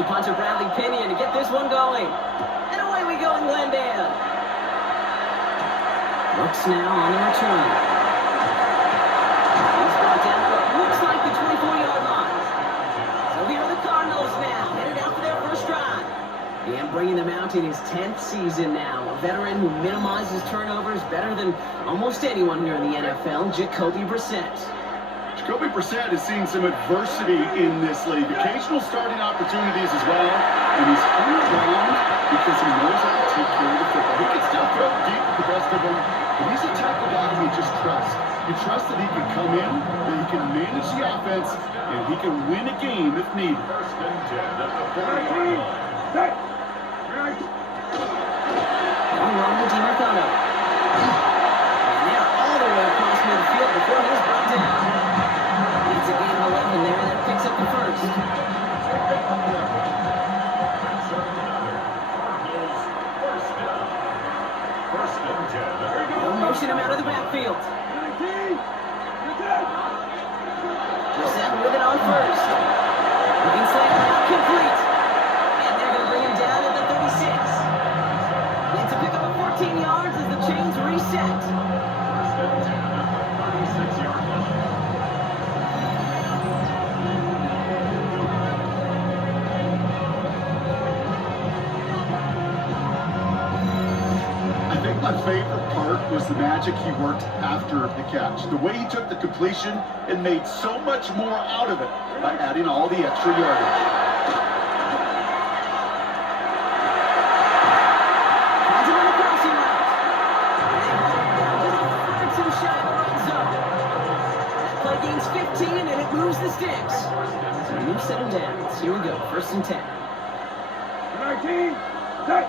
the punter, Bradley Pinion, to get this one going. And away we go in Glendale. Looks now on the return. He's brought down to what looks like the 24-yard line. So here are the Cardinals now, headed out for their first drive. And bringing them out in his 10th season now. A veteran who minimizes turnovers better than almost anyone here in the NFL, Jacoby Brissett. Jacoby Brissett has seen some adversity in this league. Occasional starting opportunities as well. And he's hung around because he knows how to take care of the football. He can still throw deep with the best of them, but he's the type of guy you just trust. You trust that he can come in, that he can manage the offense, and he can win a game if needed. Long run with DiMarcano. And they're all the way across midfield before he's brought down. It's a gain of 11 there, that picks up the first. They'll motion him out of the backfield. Brissett with it on first. Looking slant now, complete. And they're going to bring him down at the 36. It's a pickup of 14 yards as the chains reset. I think my favorite part was the magic he worked after the catch. The way he took the completion and made so much more out of it by adding all the extra yardage. Gains 15 and it moves the sticks. So a new set of downs. Here we go, 1st and 10. 19, set,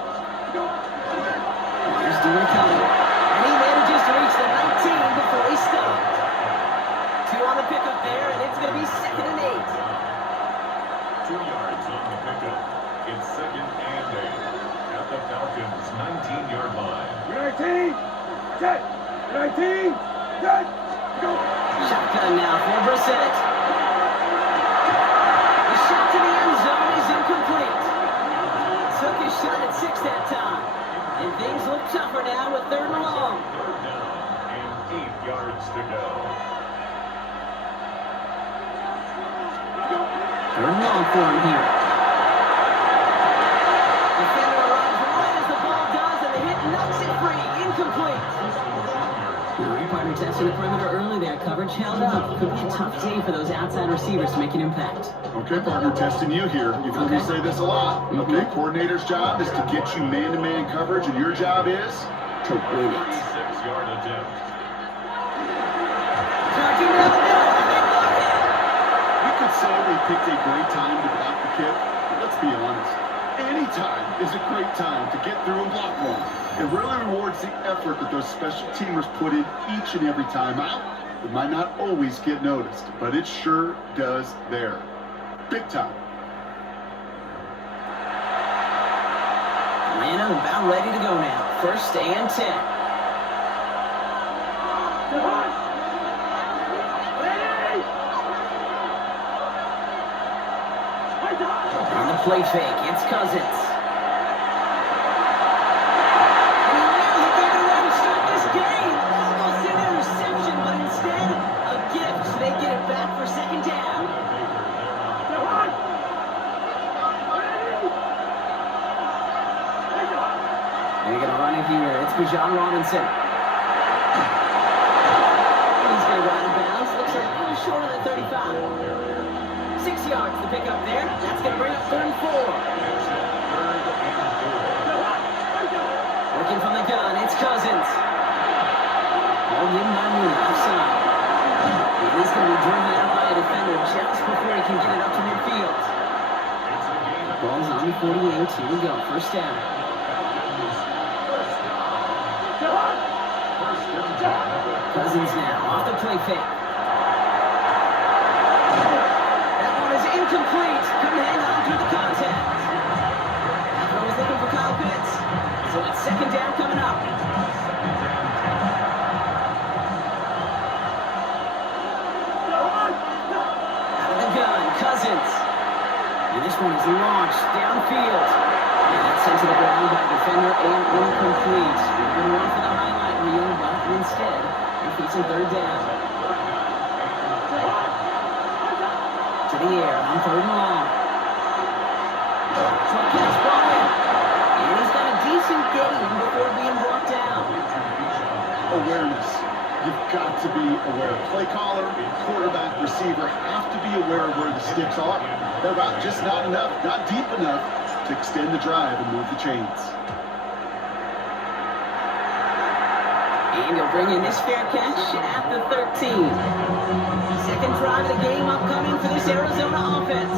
go. Here's DiMarcano. And he manages to reach the 19 before he stopped. 2 on the pickup there, and it's going to be 2nd and 8. 2 yards on the pickup. It's 2nd and 8 at the Falcons' 19-yard line. 19, set, 19, set, go. Shotgun now for Brissett. The shot to the end zone is incomplete. Took his shot at 6 that time. And things look tougher now with 3rd and long. 3rd down and 8 yards to go. 3rd and long for him here. Defender arrives right as the ball does, and the hit knocks it free. Incomplete. Partner testing the perimeter early there. Coverage held up. Could be a tough day for those outside receivers to make an impact. Okay, partner, testing you here. You've heard me say this a lot. Okay, coordinator's job is to get you man-to-man coverage, and your job is to win it. 36-yard attempt. Tracking down the middle, and they block it. You could say they picked a great time to block the kick, but let's be honest. Any time is a great time to get through and block one. It really rewards the effort that those special teamers put in each and every time out. It might not always get noticed, but it sure does there. Big time. Atlanta about ready to go now. 1st and 10. On the play fake, it's Cousins. They're going to run it here. It's Bijan Robinson. He's going to run in bounds. Looks like a little short of the 35. 6 yards to pick up there. That's going to bring up 3rd and 4. Working from the gun. It's Cousins. Ball in by Moon. Offside. And he's going to be driven out by a defender just before he can get it up to midfield. Ball's on the 48. Here we go. 1st down. Cousins now off the play fake. That one is incomplete. Couldn't hang on through the contact. I was looking for Kyle Pitts. So it's 2nd down coming up. Out of the gun, Cousins. And this one is launched downfield. And that's sent to the ground by a defender and incomplete. We're going to run for the highlight reel, but instead, they're facing third down. To the air on third and long. Short pass ball in. And he's got a decent gain before being brought down. Awareness. You've got to be aware. Play caller, quarterback, receiver have to be aware of where the sticks are. They're just not enough, not deep enough to extend the drive and move the chains. And he'll bring in this fair catch at the 13. Second drive of the game upcoming for this Arizona offense.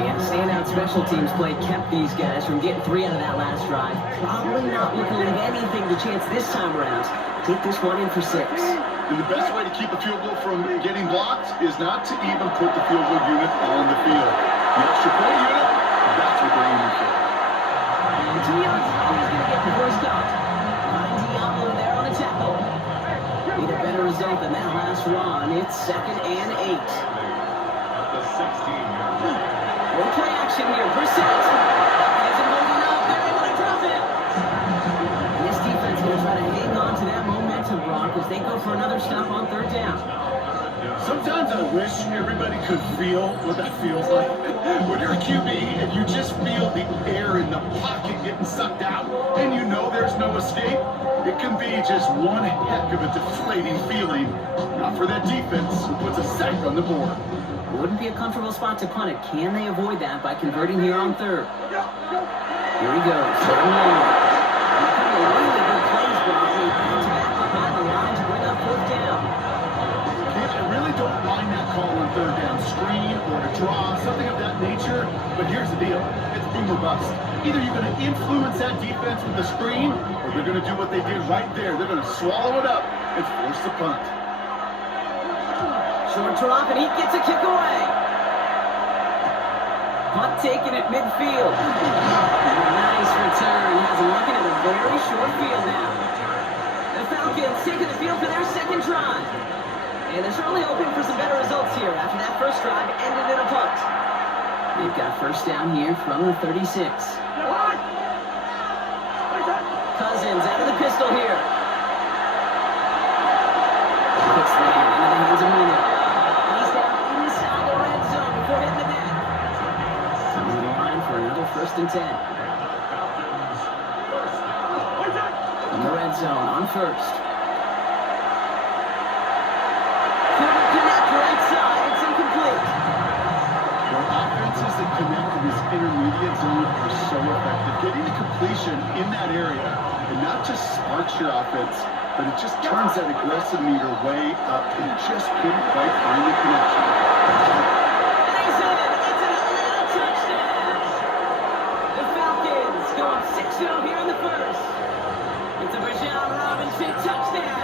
And standout special teams play kept these guys from getting 3 out of that last drive. Probably not looking to leave anything to chance this time around. Take this one in for 6. And the best way to keep a field goal from getting blocked is not to even put the field goal unit on the field. The extra point unit, that's what they're aiming for. And to be honest, how he's going to get the first out. Behind Diablo there on the tackle. Need a better result than that last run. It's 2nd and 8. At the 16-yard line. More play action here. Brissett. Isn't holding up. They're able to drop it. And this defense is going to try to hang on to that momentum, Brock, as they go for another stop on third down. Sometimes I wish everybody could feel what that feels like. When you're a QB and you just feel the air in the pocket getting sucked out and you know there's no escape, it can be just one heck of a deflating feeling. Not for that defense who puts a sack on the board. Wouldn't be a comfortable spot to punt it. Can they avoid that by converting here on third? Here he goes. Third and long. A couple of really good plays, Brock. Back behind the line to bring up fourth down. I really don't mind that call on third down, screen or a draw, something of that nature. But here's the deal. It's boom or bust. Either you're going to influence that defense with the screen, or they're going to do what they did right there. They're going to swallow it up and force the punt. Short drop, and he gets a kick away. Punt taken at midfield. And a nice return. Has him looking at a very short field now. The Falcons taking the field for their second drive. And they're certainly hoping for some better results here after that first drive ended in a punt. They've got first down here from the 36. Cousins out of the pistol here. Kicks the hand into the hands of Mina. And he's down inside the red zone before hitting the net. On the line for another 1st and 10. In the red zone on first. Right side, it's incomplete. Well, offenses that connect to this intermediate zone are so effective. Getting the completion in that area, and not just sparks your offense, but it just turns that aggressive meter way up, and just couldn't quite find the connection. And he's in it. It's an Atlanta touchdown. The Falcons go up 6-0 here in the first. It's a Bijan Robinson touchdown.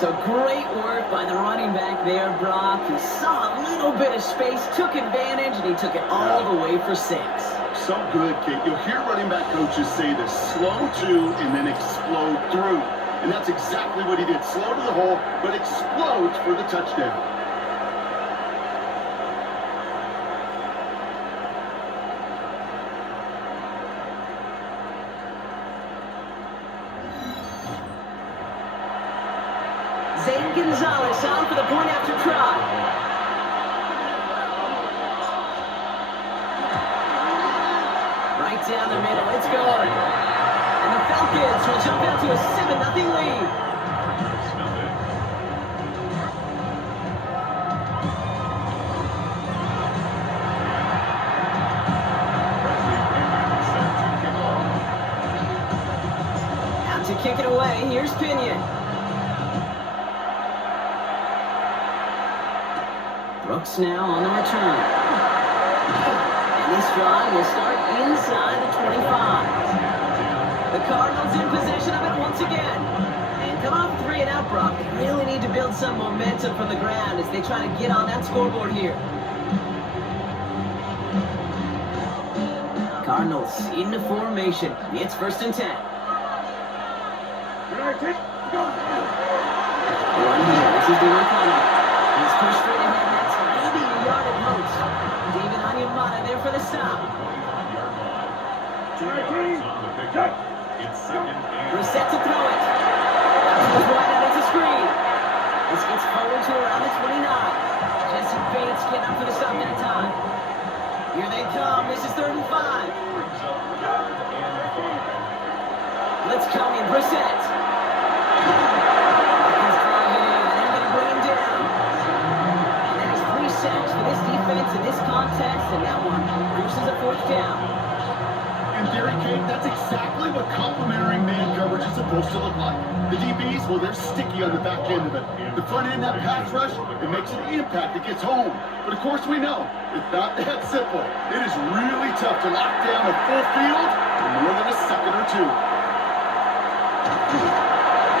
So great work by the running back there, Brock. He saw a little bit of space, took advantage, and he took it all the way for 6. So good, Kate. You'll hear running back coaches say this: slow to and then explode through. And that's exactly what he did. Slow to the hole, but explodes for the touchdown. Zane Gonzalez on for the point after try. Right down the middle, it's good. And the Falcons will jump out to a 7-0 lead. Out to kick it away, here's Pinion. Brooks now on the return. And this drive will start inside the 25. The Cardinals in possession of it once again. And come off 3 and out, Brock. They really need to build some momentum from the ground as they try to get on that scoreboard here. Cardinals into formation. It's 1st and 10. One here. This is the O'Connell. He's pushed straight ahead. That's maybe a yard at most. stop. 25-yard line. 2 19, yards on the pickup. It's second and Brissett to throw it. Goes wide out, it's a screen. This gets forward to around the 29. Jesse Bates getting up for the stop that time. Here they come. This is 35. brings up 3rd and 5. Let's come in. Brissett. Falcons drive it in, and they're going to bring him down. And that is 3 sacks for this defense in this contest, and that one forces a 4th down. In theory, Kate, that's exactly what complementary man coverage is supposed to look like. The DBs, well, they're sticky on the back end of it. The front end, that pass rush, it makes an impact. It gets home. But of course, we know it's not that simple. It is really tough to lock down a full field for more than a second or two.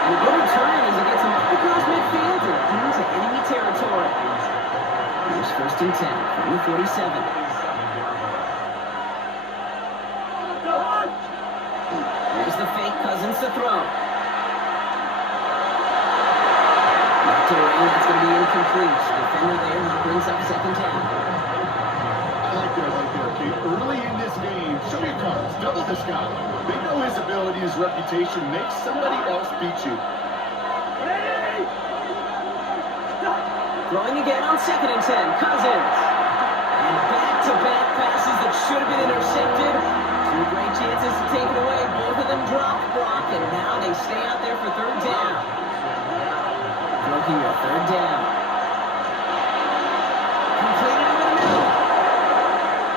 And a good return as he gets him up across midfield and into enemy territory. Here's 1st and 10 from the 47. There's the fake, Cousins to throw. Knocked away, that's going to be incomplete. Defender there, now brings up 2nd down. I like that right there, Kate. Early in this game, show your cards. Double this guy. They know his ability, his reputation makes somebody else beat you. ready, stop. Throwing again on 2nd and 10, Cousins. And back-to-back passes that should have been intercepted. 2 great chances to take it away. Both of them dropped, Brock, and now they stay out there for 3rd down. Looking at 3rd down. Completed over the middle.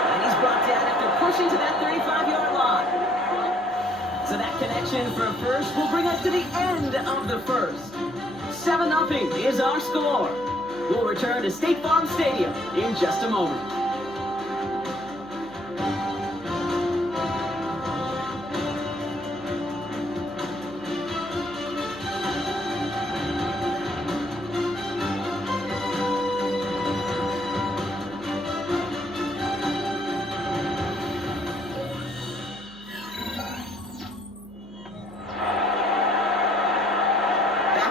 And he's brought down after pushing to that 35-yard line. So that connection for a first will bring us to the end of the first. 7-0 is our score. We'll return to State Farm Stadium in just a moment.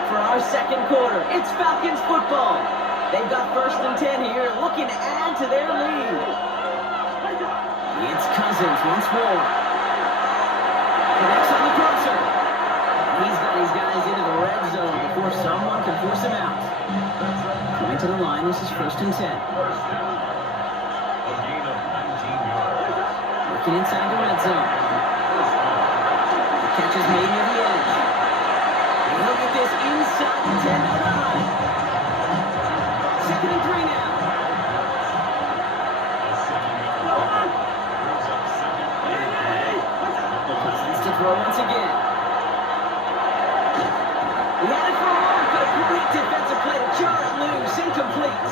For our 2nd quarter, it's Falcons football. They've got 1st and 10 here, looking to add to their lead. It's Cousins once more. Connects on the crosser. He's got his guys into the red zone before someone can force him out. Coming to the line, this is 1st and 10. First down. A gain of 19 yards. Working inside the red zone. The catch is made near the edge. And he'll get this inside the 10-yard line. 2nd and 3 now. Cousins to throw once again. He had it for a moment, but a great defensive play to jar it loose. Incomplete.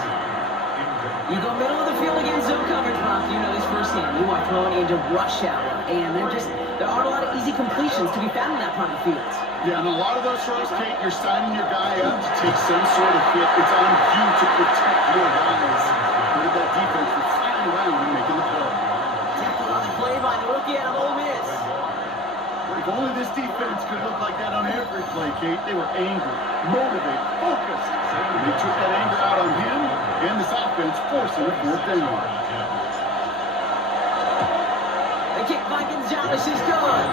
You go middle of the field against zone coverage, Brock. You know this firsthand. You are throwing into rush hour, and there aren't a lot of easy completions to be found in that part of the field. Yeah, and a lot of those throws, Kate, you're signing your guy up to take some sort of hit. It's on you to protect your guys. Look at that defense that's flying around and making the play. Tackle on the play by the rookie out of Ole Miss. If only this defense could look like that on every play, Kate. They were angry, motivated, focused. And they took that anger out on him and this offense, forcing a 4th down. The kick by Gonzalez is gone.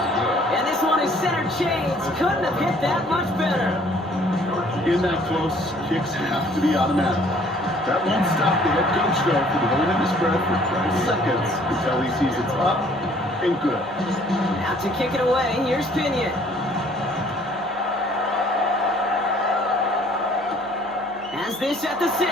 And this one is center chains. Couldn't have hit that much better. In that close, kicks have to be automatic. That won't stop the head coach, though, from holding his breath for 20 seconds until he sees it's up and good. Now to kick it away, here's Pinion. Has this at the 6.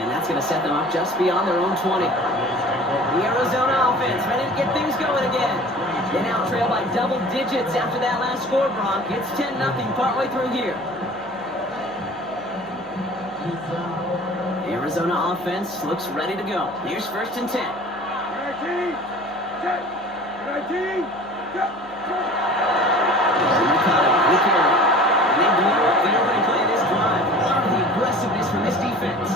And that's going to set them up just beyond their own 20. The Arizona offense ready to get things going again. They now trail by double digits after that last score, Brock. It's 10-0 partway through here. The Arizona offense looks ready to go. Here's 1st and 10. 19, set, 19, set, And they blow up the opening play of this drive. Love the aggressiveness from this defense.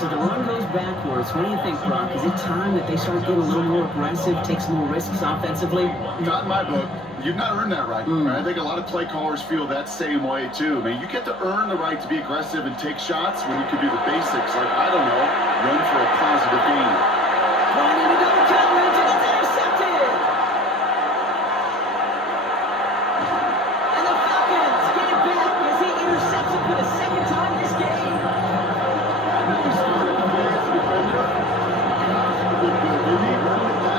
So the run goes backwards. Falcons. What do you think, Brock? Is it time that they start getting a little more aggressive, take some more risks offensively? Not in my book. You've not earned that right. I think a lot of play callers feel that same way, too. I mean, you get to earn the right to be aggressive and take shots when you can do the basics, like, I don't know, run for a positive gain. Trying into double coverage, and it's intercepted! And the Falcons get it back as he intercepts it for the second time this game. He started the play as a defender.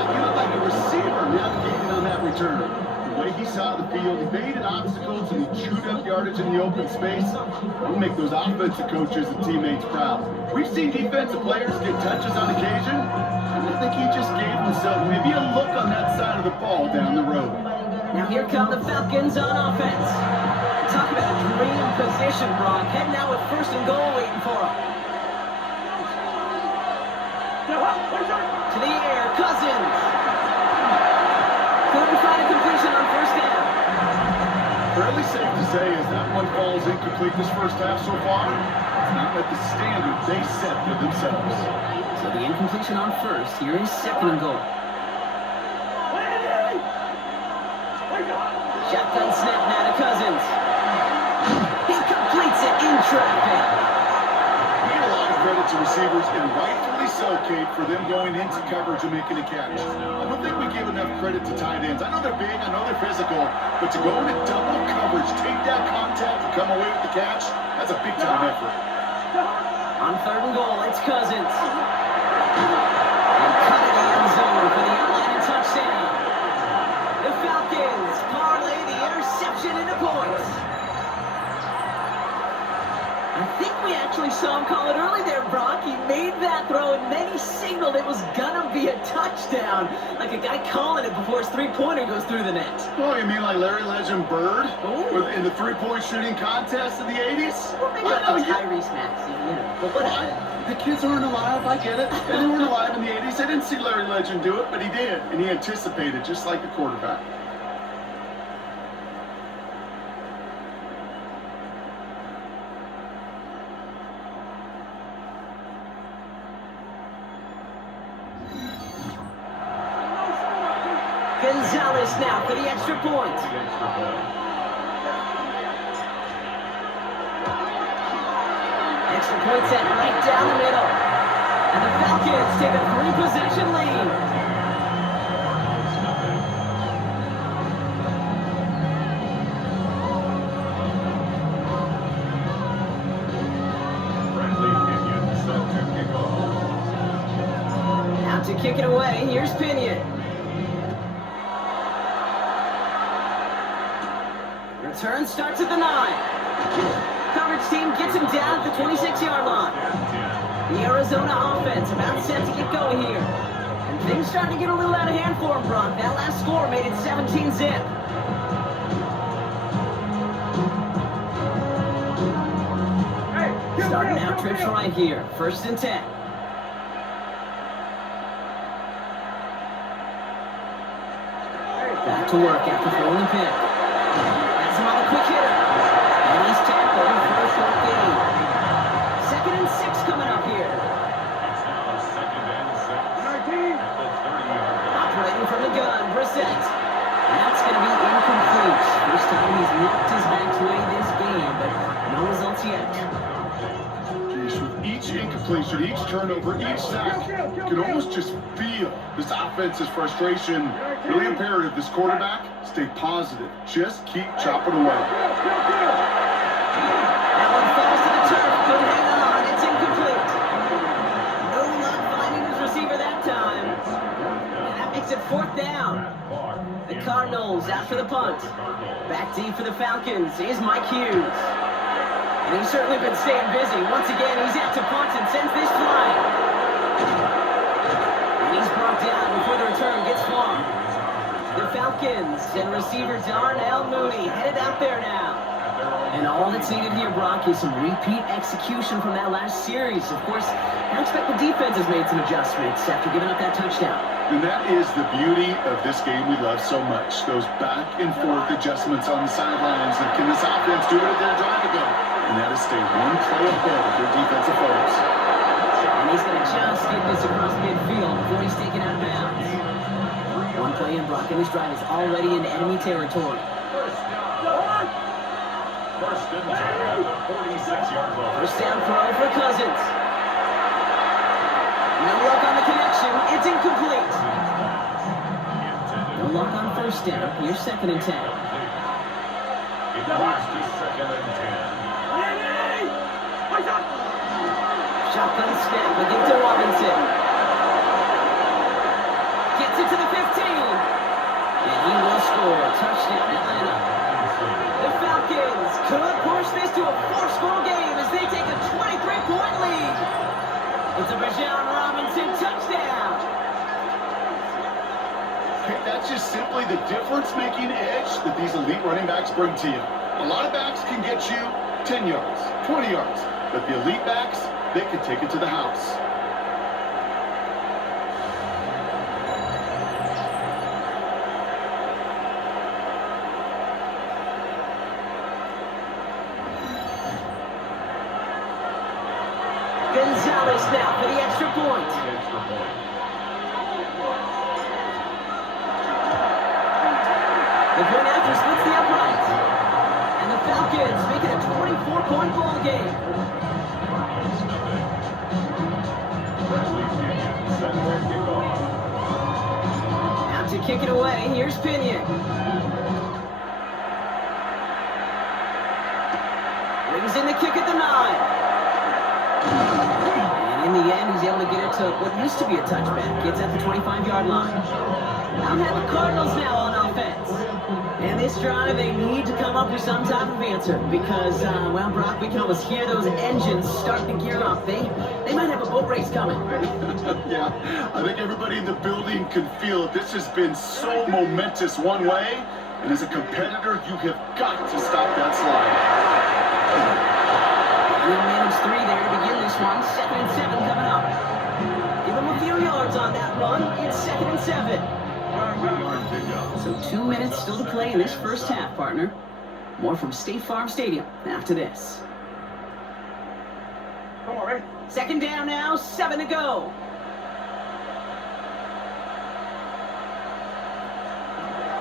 He looked like a receiver navigating on that return. The way he saw the field, he baited obstacles and he chewed up yardage in the open space. It'll make those offensive coaches and teammates proud. We've seen defensive players get touches on occasion, and I think he just gave himself maybe a look on that side of the ball down the road. Now here come the Falcons on offense. Talk about a dream position, Brock. Heading out with first and goal waiting for him. To the air, Cousins. Couldn't find a completion on first down. Fairly safe to say as that one falls incomplete this first half so far, it's not met the standard they set for themselves. So the incompletion on first. Here is second and goal. Shotgun snap now to Cousins. He completes it in traffic. We get a lot of credit to receivers, and rightfully so, Kate, for them going into coverage and making a catch. I don't think we give enough credit to tight ends. I know they're big, I know they're physical, but to go into double coverage, take that contact, and come away with the catch, that's a big-time effort. On third and goal, it's Cousins. And cut it in the end zone for the outlanded touchdown. The Falcons parlay the interception into points. I think we actually saw him call it early there, Brock. He made that throw, and then he signaled it was gonna be a touchdown. Like a guy calling it before his three-pointer goes through the net. Oh, you mean like Larry Legend Bird Ooh. in the three-point shooting contest in the 80s? Well, maybe that was Tyrese Maxey, you know. But whatever. The kids aren't alive, I get it. They weren't alive in the 80s. I didn't see Larry Legend do it, but he did. And he anticipated, just like the quarterback. Gonzalez now for the extra point. Extra point set right down the middle. And the Falcons take a three-possession lead. Out to kick it away, here's Pinion. Return starts at the 9. Coverage team gets him down at the 26-yard line. The Arizona offense about set to get going here. And things starting to get a little out of hand for him, Brock. That last score made it 17-zip. Starting out trips right here. First and 10. Back to work after throwing the pick. That's him on a quick hitter. And he's tackled for a short gain. Second and 6 coming up here. It's now second and 6 at the 30-yard line. Operating from the gun, Brissett. That's going to be incomplete. First time he's looked his back way this game, but no results yet. Jeez, with each incompletion, each turnover, each sack, you can almost just feel this offense's frustration. Really imperative, this quarterback, stay positive. Just keep chopping away. That one falls to the turf. Couldn't hang on. It's incomplete. No luck finding his receiver that time. And that makes it fourth down. The Cardinals out for the punt. Back deep for the Falcons is Mike Hughes. And he's certainly been staying busy. Once again, he's out to punt and sends this flying. And he's brought down before the return gets far. The Falcons and receiver Darnell Mooney headed out there now. And all that's needed here, Brock, is some repeat execution from that last series. Of course, I expect the defense has made some adjustments after giving up that touchdown. And that is the beauty of this game we love so much. Those back and forth adjustments on the sidelines. And can this offense do it at their drive ago? And that is stay one play ahead of their defensive foes. And And he's going to just get this across midfield before he's taken out of bounds. One play in, Brock, and this drive is already into enemy territory. First and 10 at the 46-yard line. First down throw for Cousins. No luck on the connection. It's incomplete. No luck on first down. Here's second and 10. It moves to second and 10. Shotgun snap again to Robinson. Gets it to the 15. And he will score. Touchdown, Atlanta. The Falcons could push this to a 4-score game as they take a 23-point lead. It's a Bijan Robinson touchdown. Hey, that's just simply the difference-making edge that these elite running backs bring to you. A lot of backs can get you 10 yards, 20 yards, but the elite backs, they can take it to the house. Gonzalez now for the extra point. Extra point. The point after splits the upright. And the Falcons make it a 24-point ball game. Bradley Pinion set to kick off. Out to kick it away, here's Pinion. Brings in the kick at the 9. And in the end, he's able to get it to what used to be a touchback. Gets at the 25-yard line. Now have the Cardinals now on offense. And this drive, they need to come up with some type of answer because, well, Brock, we can almost hear those engines start to gear up. They might have a boat race coming. Yeah, I think everybody in the building can feel it. This has been so momentous one way, and as a competitor, you have got to stop that slide. We'll manage 3 there to begin this one. 2nd and 7 coming up. Give them a few yards on that run. It's 2nd and 7. So 2 minutes still to play in this first half, partner. More from State Farm Stadium after this. Come on, ready? 2nd down now, 7 to go.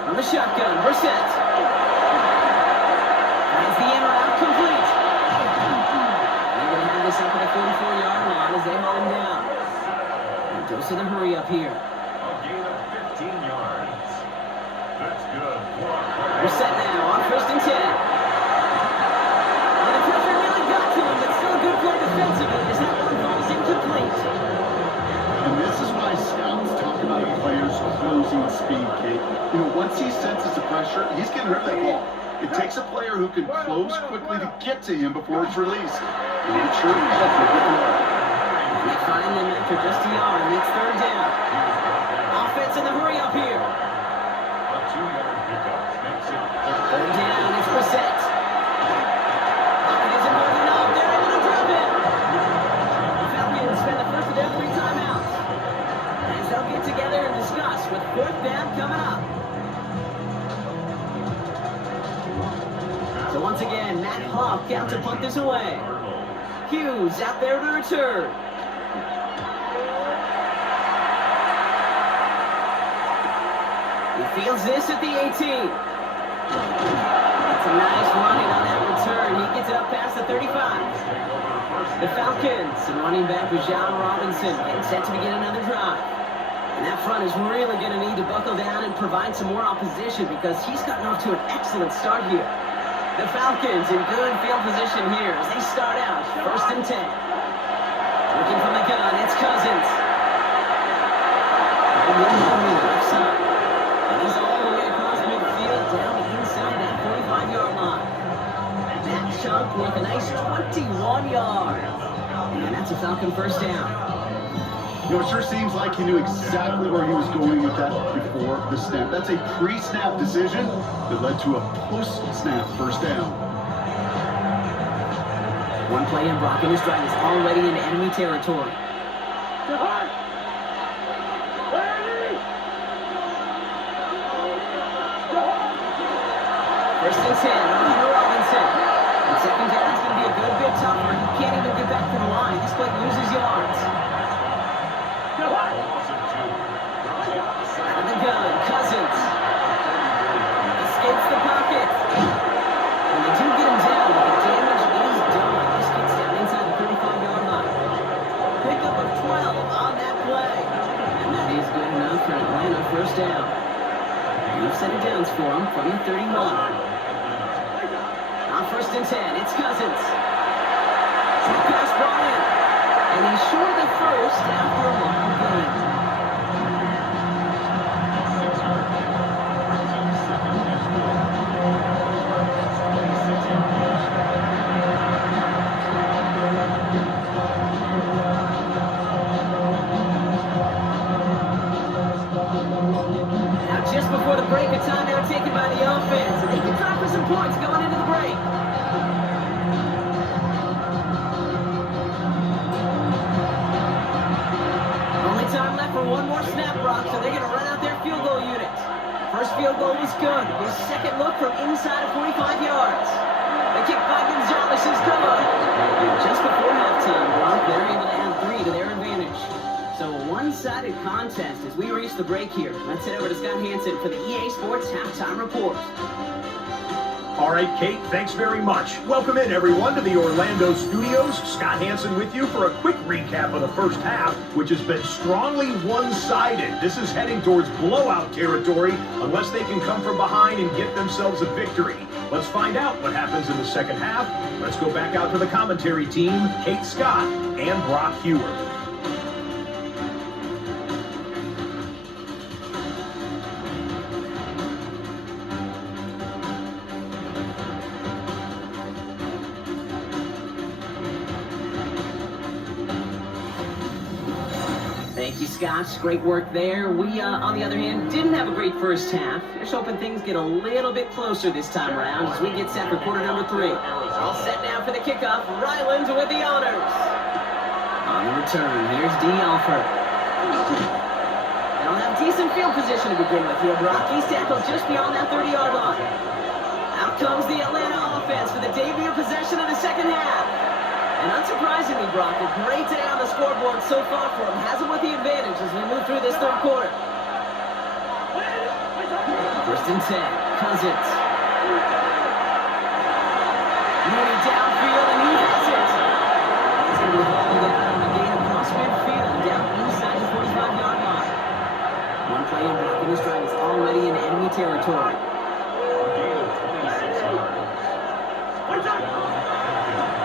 From the shotgun, Brissett. Finds the in route complete. They're going to have this up at the 44-yard line as they haul him down. And goes to the hurry up here. A gain of 15 yards. That's good. Brissett now on 1st and 10. And the pressure really got to him, but still a good play defensively as that one falls incomplete. And this is why scouts talk about a player's closing speed, Kate. You know, once he senses the pressure, he's getting rid of that ball. It takes a player who can close quickly to get to him before it's released. And make sure he's up for a good run. And they find them after just a yard, and it's 3rd down. Offense in the hurry up here. A 2-yard pickup makes it 3rd down, it's Brissett. Pocket isn't holding up, they're able to drop it. The Falcons spend the first of their 3 timeouts. As they'll get together and discuss with 4th down coming up. So once again, Matt Hawk out to punt this away. Hughes out there to return. He fields this at the 18. It's a nice running on that return. He gets it up past the 35. The Falcons and running back Bijan Robinson getting set to begin another drive. And that front is really going to need to buckle down and provide some more opposition because he's gotten off to an excellent start here. The Falcons in good field position here as they start out 1st and 10. Looking from the gun, it's Cousins. Left side. And he's all the way across midfield down inside that 45-yard line. That chunk with a nice 21 yards. And that's a Falcon 1st down. You know, it sure seems like he knew exactly where he was going with that before the snap. That's a pre-snap decision that led to a post-snap 1st down. One play in, Brock, and this drive is already in enemy territory. First and 10, on Robinson. And 2nd down is going to be a good bit tougher. He can't even get back to the line. This play loses yards. loss of 2. Throws it out to Out second. of the gun, Cousins. Escapes the pocket. And they do get him down, but the damage is done. This gets down inside the 35-yard line. Pickup of 12 on that play. And that is good enough for Atlanta. First down. We've set it downs for him from the 31. On 1st and 10, it's Cousins. Short pass brought in. And he's short of the first after a long gain. 6 yard gain. Brings up 2nd and 4. 26 Now, just before the break, a timeout taken by the offense. And they can try for some points going into the break. Only time left for one more snap, Brock, so they're going to run out their field goal unit. First field goal was good. His second look from inside of 45 yards. The kick by Gonzalez is good. And just before halftime, Brock, they're able to add 3 to their advantage. So a one-sided contest as we reach the break here. Let's head over to Scott Hansen for the EA Sports Halftime Report. All right, Kate, thanks very much. Welcome in, everyone, to the Orlando studios. Scott Hansen with you for a quick recap of the first half, which has been strongly one-sided. This is heading towards blowout territory unless they can come from behind and get themselves a victory. Let's find out what happens in the second half. Let's go back out to the commentary team, Kate Scott and Brock Hewer. Thank you, Scott. Great work there. We, on the other hand, didn't have a great first half. Just hoping things get a little bit closer this time around as we get set for quarter number 3. All set now for the kickoff. Ryland with the honors. On the return, here's D. Alford. They'll have decent field position to begin with here. Rocky's tackled just beyond that 30-yard line. Out comes the Atlanta offense for the debut possession of the second half. And unsurprisingly, Brock, a great day on the scoreboard so far for him. Has him with the advantage as we move through this third quarter. 1st and 10, Cousins. Mooney downfield, and he has it. He's going to be hauled out on a gain across midfield, down inside the 45-yard line. One play in blocking his drive is already in enemy territory. A gain of 26 yards.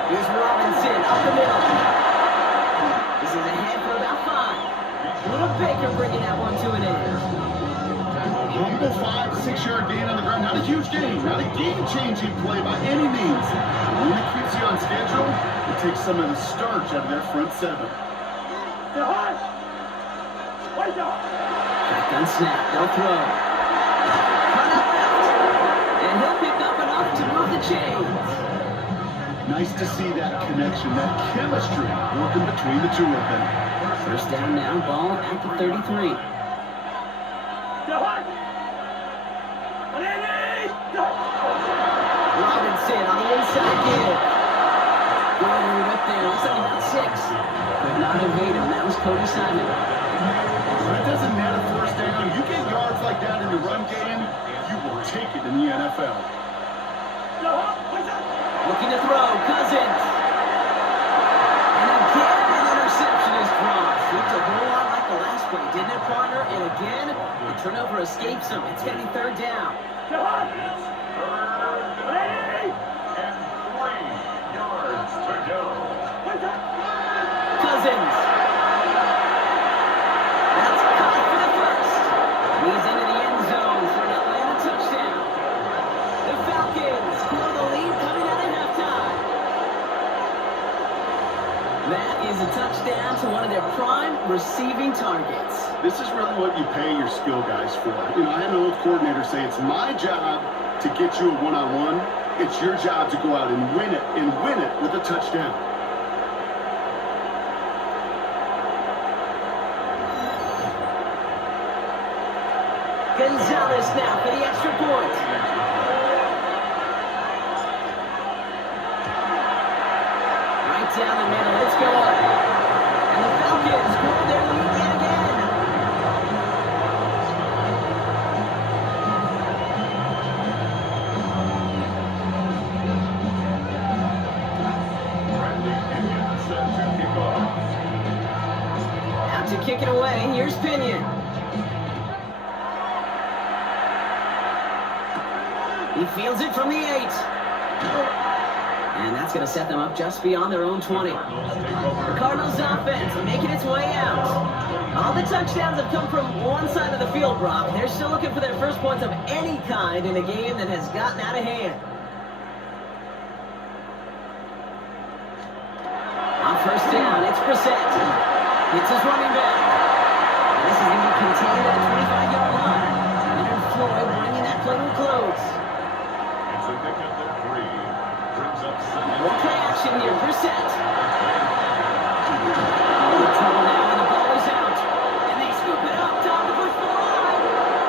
Here's Robinson up the middle. This is ahead for about 5. Little Baker bringing that one to an end. Humble 5 to 6 yard gain on the ground. Not a huge gain, not a game-changing play by any means. When it keeps you on schedule, it takes some of the starch out of their front 7. Shotgun snap, they'll throw. Run out left. And he'll pick up enough to move the chains. Nice to see that connection, that chemistry working between the two of them. First down now, ball at the 33. Robinson on the inside give. Going right there, looks like about 6. Could not evade him, that was Cody Simon. It doesn't matter first down. You get yards like that in the run game, you will take it in the NFL. Looking to throw, Cousins. And again, an interception is dropped. Looked a whole lot like the last play, didn't it, partner? And again, the turnover escapes him. It's going to be 3rd down. It's 3rd and 3 yards to go. Cousins. That's caught for the first. He's into the end zone for an Atlanta touchdown. The Falcons score the lead coming out of halftime. That is a touchdown to one of their prime receiving targets. This is really what you pay your skill guys for. You know, I had an old coordinator say, it's my job to get you a one-on-one. It's your job to go out and win it with a touchdown. Gonzalez now for the extra point. Right down the middle, it's good. And the Falcons grow their lead yet again. He fields it from the 8. And that's going to set them up just beyond their own 20. The Cardinals offense making its way out. All the touchdowns have come from one side of the field, Brock. They're still looking for their first points of any kind in a game that has gotten out of hand. On first down, it's Brissett. It's his running back. And this is going to be contained at the 25-yard line. Leonard Floyd bringing that play to a close. It's a pickup of 3. Brings up second. More play action here, Brissett. In trouble now, and the ball is out. And they scoop it up, top to push for the line.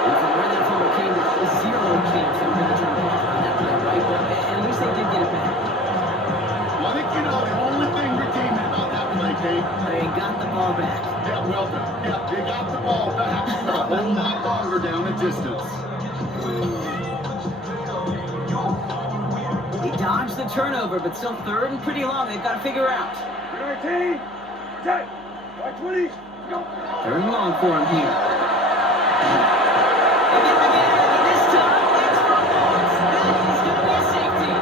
And from where that fumble came, there was 0 chance they were going to turn it off on that play, right? But at least they did get it back. Well, I think, the only thing redeeming about that play, Kate. They got the ball back. Yeah, well done. Yeah, they got the ball back for a whole lot longer down the distance. He dodged the turnover, but still third and pretty long. They've got to figure out. 19, set, by 20, go. Third and long for him here. Again, this time it's for Lawrence. That is going to be a safety.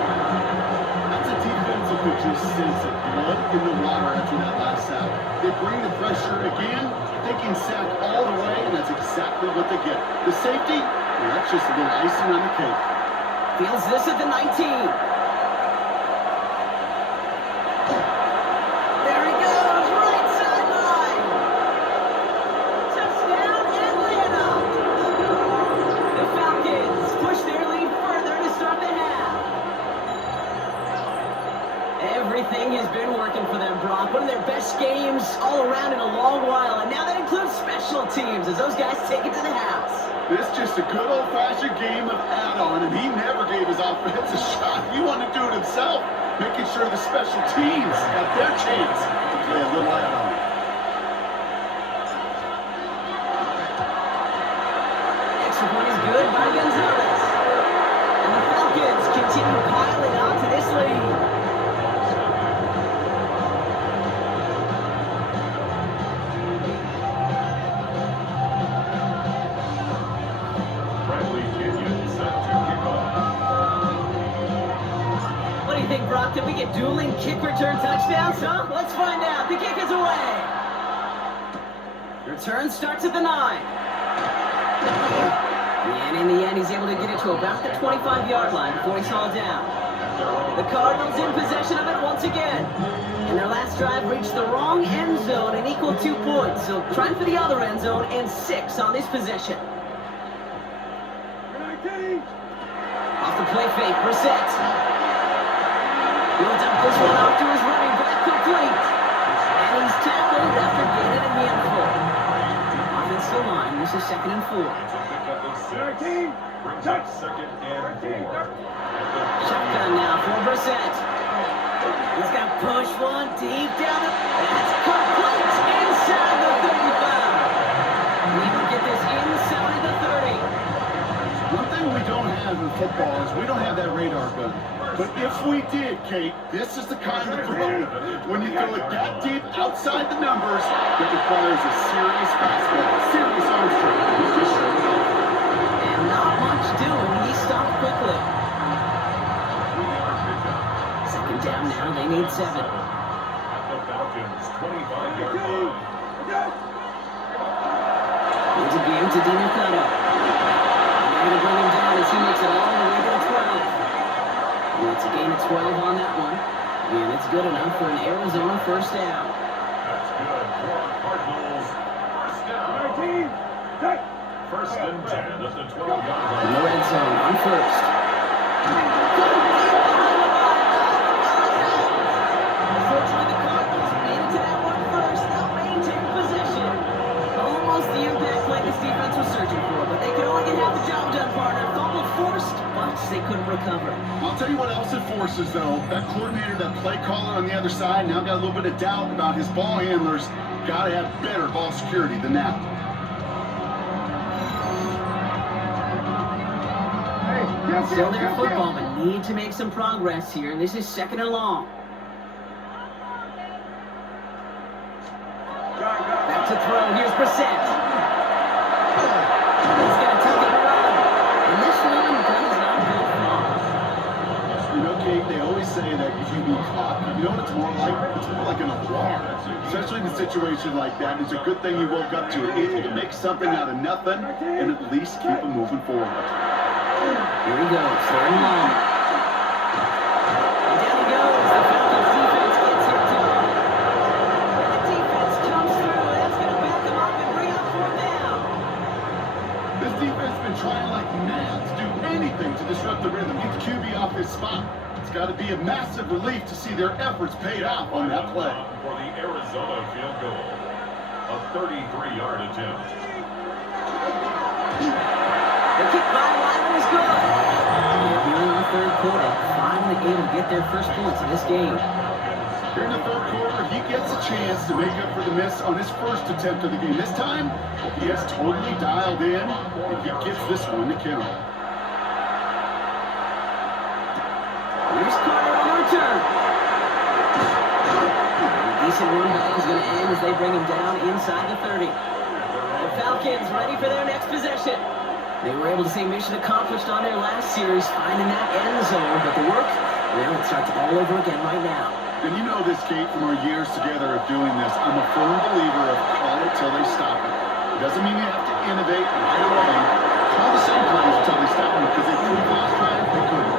That's a defense that could just sense it. Blood in the water after that last sack. They bring the pressure again. They can sack all the way, and that's exactly what they get. The safety, well, that's just a little icing on the cake. Feels this at the 19. There he goes, right sideline. Touchdown, Atlanta. The Falcons push their lead further to start the half. Everything has been working for them, Brock. One of their best games all around in a long while. And now that includes special teams as those guys take it to the house. This just a good old-fashioned game of add-on, and he never gave his offense a shot. He wanted to do it himself, making sure the special teams got their chance to play a little add-on. Extra point is good by Gonzalez. And the Falcons continue piling on to this lead. What do you think, Brock? Did we get dueling kick return touchdowns, huh? Let's find out. The kick is away. Return starts at the 9. And in the end, he's able to get it to about the 25-yard line before he's hauled down. The Cardinals in possession of it once again. And their last drive reached the wrong end zone and equaled 2 points. So trying for the other end zone and 6 on this possession. 19, Off the play fake, Brissett. He'll dump this one off to his running back, complete. And he's tackled after gaining a handful. Offensive line, this is 2nd and 4. 19, Brings up 2nd and 4. Shotgun now for Brissett. He's got to push one deep down the... That's complete inside the 35. We will get this inside the 30. One thing we don't have in football is we don't have that radar gun. But if we did, Kate, this is the kind of throw, when you throw it that deep outside the numbers, that requires a serious fastball, serious arm strength. He's just showing it off. And not much doing. He stopped quickly. 2nd down now. They need 7. At the Falcons' 25-yard line. Into game to Dino Cotto. And they're going to bring him down as he makes it all the way to the 12. And it's a gain of 12 on that one. And it's good enough for an Arizona first down. That's good for Cardinals. First down. 19, set. 1st and 10 at the 12-yard In line. the red zone on first. Unfortunately, the Cardinals made it to that one first. They'll maintain possession. Almost the impact play this defense was searching for, but they could only get half the job done, partner. Fumble forced, but they couldn't recover. I'll tell you what else it forces, though. That coordinator, that play caller on the other side, now got a little bit of doubt about his ball handlers. Got to have better ball security than that. Still their football, but need to make some progress here. This is 2nd and long. Back to throw. Here's Brissett. He's going to take it and run. And this one does not go far. QB clock. You know what it's more like? It's more like an alarm. Especially in a situation like that. It's a good thing you woke up to it, able to make something out of nothing and at least keep them moving forward. Here he goes, third and long. And down he goes. The Falcons defense gets him to him. And the defense comes through. That's going to back him up and bring up fourth down. This defense has been trying like mad to do anything to disrupt the rhythm, get the QB off his spot. It's got to be a massive relief to see their efforts paid off on that play. For the Arizona field goal, a 33-yard attempt. The kick by Wyler is good. And here in the third quarter, finally able to get their first points in this game. Here in the third quarter, he gets a chance to make up for the miss on his first attempt of the game. This time, he has totally dialed in, and he gets this one to count. Here's Carter on the return. A decent run back is going to end as they bring him down inside the 30. The Falcons ready for their next possession. They were able to say mission accomplished on their last series, finding that end zone, but the work, well, it starts all over again right now. And you know this, Kate, from our years together of doing this. I'm a firm believer of call it till they stop it. It doesn't mean you have to innovate right away. Call the same plays until they stop them because they proved last time they couldn't.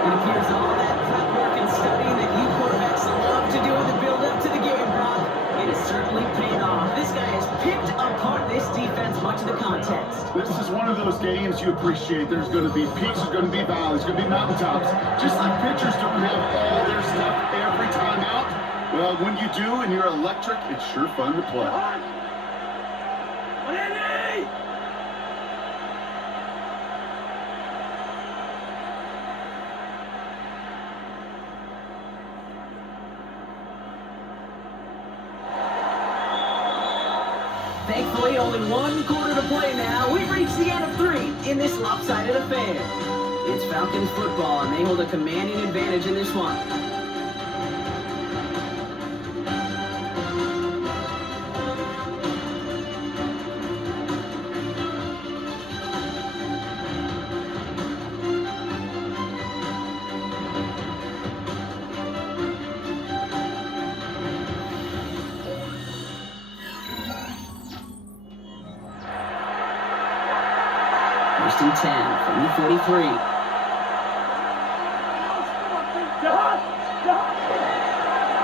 It appears all that prep work and studying that you quarterbacks love to do in the build-up to the game, Brock, it has certainly paid off. This guy has picked apart this defense much of the contest. This is one of those games you appreciate. There's going to be peaks, there's going to be valleys, there's going to be mountaintops. Just like pitchers don't have all their stuff every time out. Well, when you do and you're electric, it's sure fun to play. Thankfully, only one quarter to play now. We've reached the end of 3 in this lopsided affair. It's Falcons football, and they hold a commanding advantage in this one. First and 10 from the 43.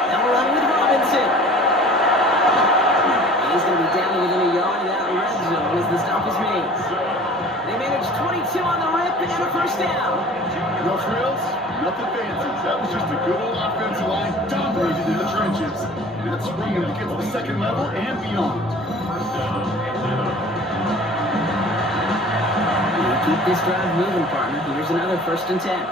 Now we're on with Robinson. He's going to be down within a yard of that red zone as the stop is made. They managed 22 on the rip and a first down. No frills, nothing fancy. That was just a good old offensive line dominated in the trenches. And that's bringing them to get to the second level and beyond. Keep this drive moving, partner. Here's another first and 10.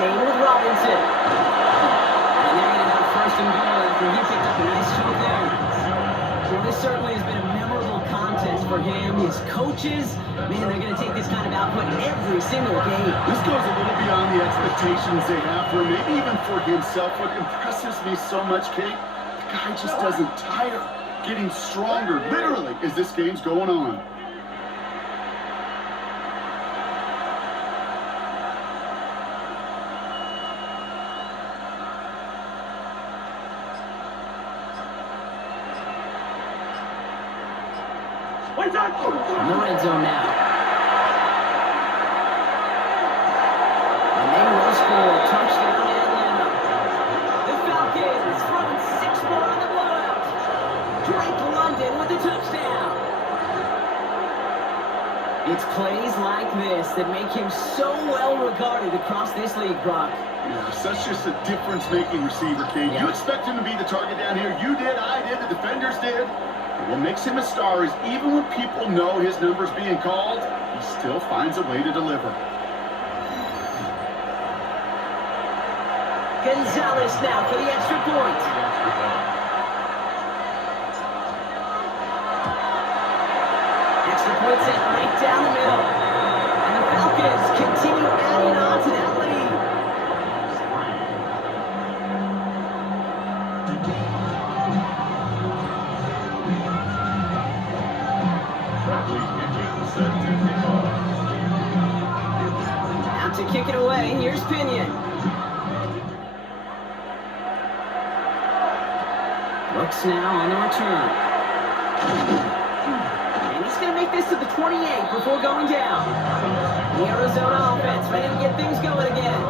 Staying with Robinson. And they're going to have first and goal after he picked up a nice chunk there. Well, this certainly has been a memorable contest for him. His coaches, man, they're going to take this kind of output every single game. This goes a little beyond the expectations they have for him, maybe even for himself. What impresses me so much, Kate, the guy just doesn't tire. Getting stronger, literally, as this game's going on. In the red zone now. And they will score. Touchdown Atlanta. The Falcons throwing 6 more on the blowout. Drake London with the touchdown. It's plays like this that make him so well regarded across this league, Brock. Yeah, such just a difference-making receiver, Kate. Yeah. You expect him to be the target down here. You did, I did, the defenders did. What makes him a star is even when people know his number's being called, he still finds a way to deliver. Gonzalez now for the extra point. Extra point set right down the middle. And the Falcons continue adding on to that lead. Out to kick it away. Here's Pinion. Brooks now on the return. And he's going to make this to the 28 before going down. The Arizona offense ready to get things going again.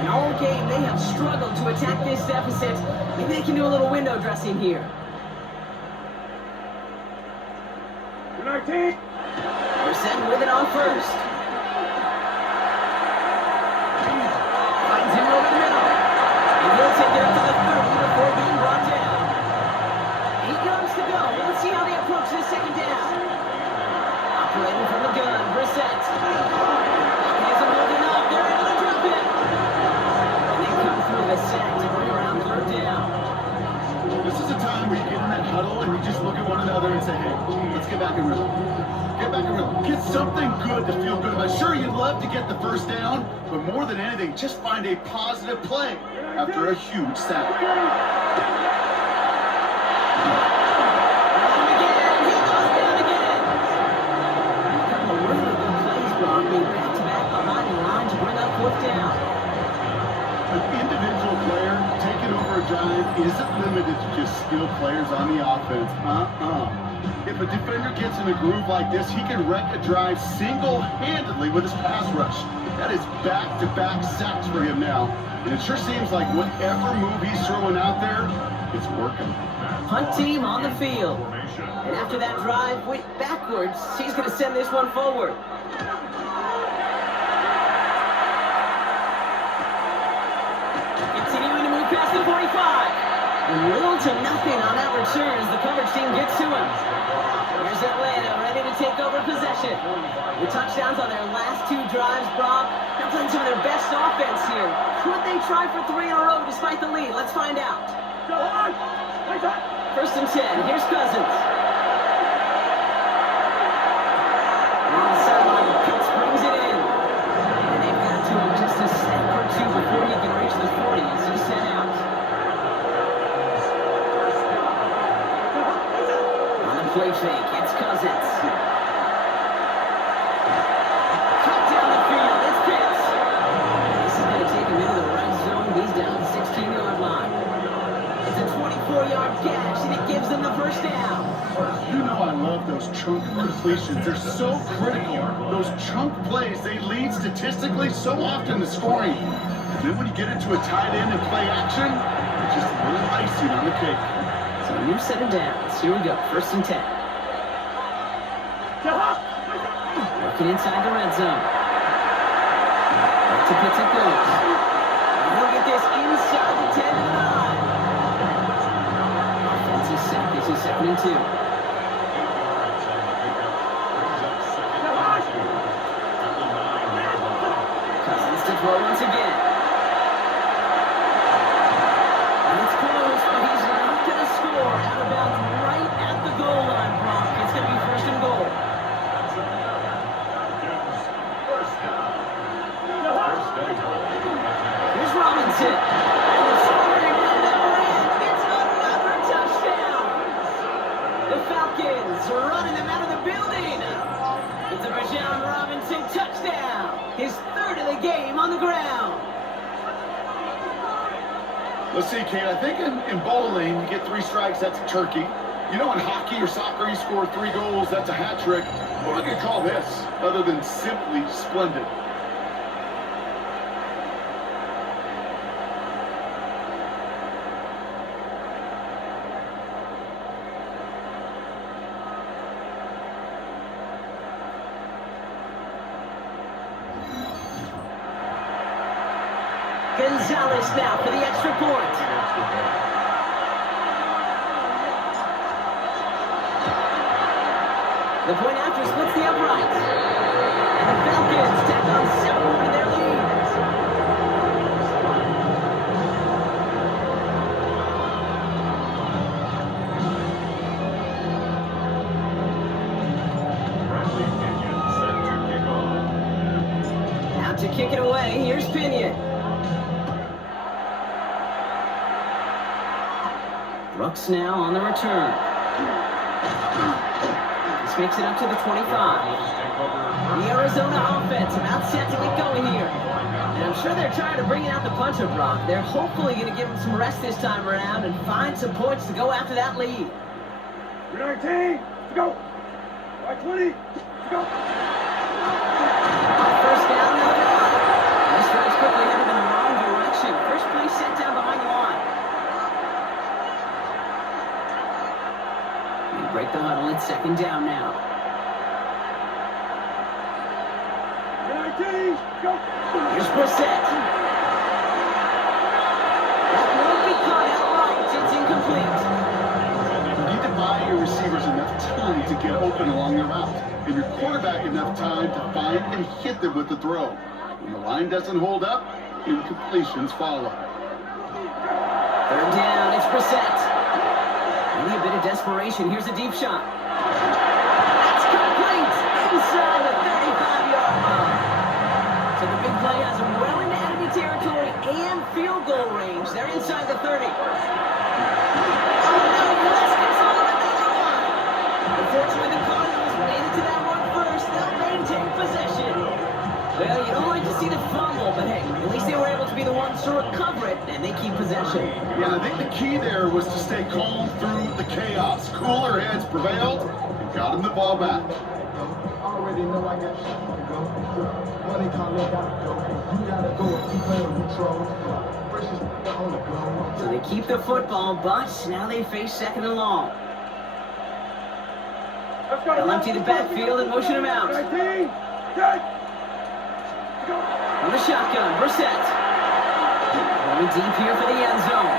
And all game, they have struggled to attack this deficit. Maybe they can do a little window dressing here. Good night, team. Brissett with it on first. Finds him over the middle. And he'll take it up to the 30 before being brought down. 8 yards to go. Let's see how they approach this second down. Operating from the gun, Brissett. He isn't holding up. They're able to drop it. And they come through the sack to bring around third down. This is a time where you get in that huddle and you just look at one another and say, hey, let's get back in rhythm. Get back in rhythm. Get something good to feel good about. Sure, you'd love to get the first down, but more than anything, just find a positive play after a huge sack. An individual player taking over a drive isn't limited to just skilled players on the offense. If a defender gets in a groove like this, he can wreck a drive single-handedly with his pass rush. That is back-to-back sacks for him now. And it sure seems like whatever move he's throwing out there, it's working. Punt team on the field. And after that drive went backwards, he's going to send this one forward. Continuing to move past the 45. Little to nothing on that return as the coverage team gets to him. Here's Atlanta ready to take over possession. With touchdowns on their last 2 drives, Brock. They're playing some of their best offense here. Could they try for 3 in a row despite the lead? Let's find out. Go on. Wait up. First and 10. Here's Cousins. On the sideline, Pitts brings it in. And they've got to him just a step or 2 before he can reach the 40 as he's sent out. On the play fake, it's Cousins. Cut down the field, it's Pitts. This is going to take him into the right zone. He's down the 16-yard line. It's a 24-yard gash, and it gives them the first down. You know I love those chunk completions. They're so critical. Those chunk plays, they lead statistically so often to scoring. And then when you get into a tight end and play action, it's just a little icing on the cake. So a new set of downs. Here we go, first and 10. Working inside the red zone. Back to Pitts it goes. And he'll get this inside the 10 to the 9. Offensive sack. This is 2nd and 2. Cousins to throw once again. And it's close, but he's not going to score. Out of bounds right at the goal line, Brock. It's going to be first and goal. Here's Robinson. And the scoring will never end. It's another touchdown. The Falcons are running them out of the building. It's a Bijan Robinson touchdown. His 3rd of the game on the ground. Let's see, Kate, I think in bowling, you get 3 strikes, that's a turkey. You know, in hockey or soccer, you score 3 goals, that's a hat trick. What would you call this, other than simply splendid? Gonzalez now for the extra point. The point after splits the upright. And the Falcons tack on 7 more to their lead. play. Here's Pinion. Brooks now on the return. This makes it up to the 25. The Arizona offense about set to get going here. And I'm sure they're tired of bringing out the puncher, Brock. They're hopefully going to give him some rest this time around and find some points to go after that lead. 19, go. 20, go. First down, now they're on. This drive's quickly headed in the wrong direction. First play set down behind the line. They break the huddle. It's second down now. 19, go. Here's Brissett. That won't be caught outright. It's incomplete. You need to buy your receivers enough time to get open along the route, and your quarterback enough time to find and hit them with the throw. When the line doesn't hold up, incompletions follow. Third down, it's Brissett. Maybe a bit of desperation. Here's a deep shot. That's complete inside the 35-yard line. So the big play has them well into enemy territory and field goal range. They're inside the 30. Oh, no, less control of another one. Unfortunately, the Cardinals made it to that one first. They'll maintain possession. Well, you don't like to see the fumble, but hey, at least they were able to be the ones to recover it, and they keep possession. Yeah, I think the key there was to stay calm through the chaos. Cooler heads prevailed and got him the ball back. Already know I got shit to go. Money calling, gotta go. You gotta go if you play on control. Precious on the go. So they keep the football, but now they face second and long. Let's go. They'll empty the backfield and motion him out. 19, good. Go. On the shotgun, Brissett. Going deep here for the end zone.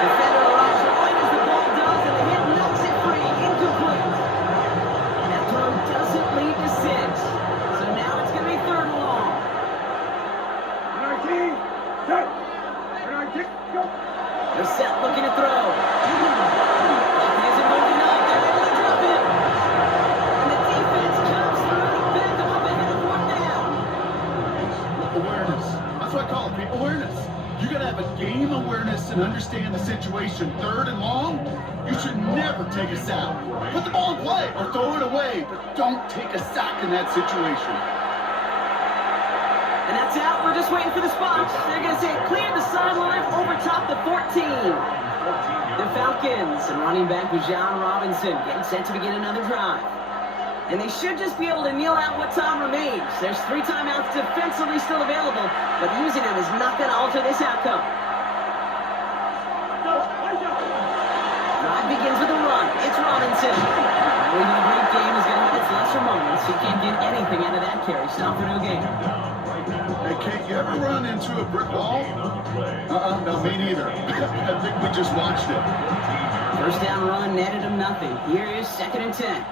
Defender arrives right as the ball does, and the hit knocks it free. Incomplete. That throw doesn't lead to 6. So now it's going to be third and long. 19, good. 19, go. Brissett looking to throw. He isn't moving up. They're able to drop him. And the defense comes through to back him up ahead of fourth down. Awareness. That's what I call it, people. Awareness. You gotta have a game awareness and understand the situation. Third and long, you should never take a sack. Put the ball in play or throw it away, but don't take a sack in that situation. And that's out. We're just waiting for the spots. They're going to say clear the sideline over top the 14. The Falcons and running back John Robinson getting set to begin another drive. And they should just be able to kneel out what time remains. There's 3 timeouts defensively still available, but using them is not going to alter this outcome. Drive begins with a run. It's Robinson. Even a great game is going to have its lesser moments. You can't get anything out of that carry. Stop for no gain. Hey, Kate, you ever run into a brick wall? No, me neither. I think we just watched it. First down run netted him nothing. Here is second and 10.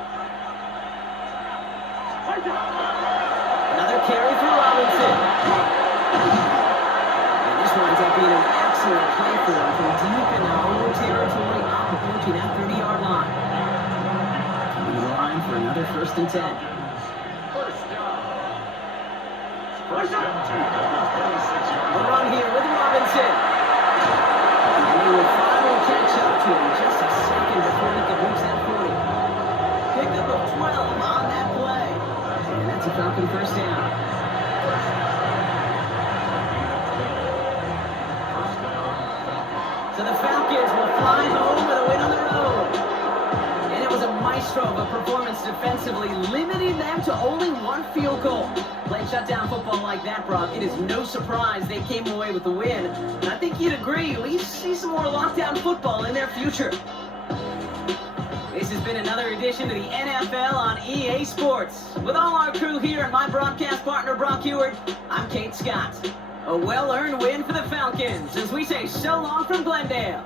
Another carry for Robinson. And this winds up being an excellent play for him from deep in their own territory, approaching that 30-yard line. Coming to the line for another first and 10. First down to number 26. The run here with Robinson. And he will finally catch up to him just a second before he can reach that 40. Pickup of 12 on that play. And that's a Falcon first down. So the Falcons will fly home with a win on the road. And it was a maestro of a performance defensively, limiting them to only 1 field goal. Playing shutdown football like that, Brock, it is no surprise they came away with the win. And I think you'd agree, we see some more lockdown football in their future. This has been another edition of the NFL on EA Sports. With all our crew here and my broadcast partner, Brock Heward, I'm Kate Scott. A well-earned win for the Falcons as we say so long from Glendale.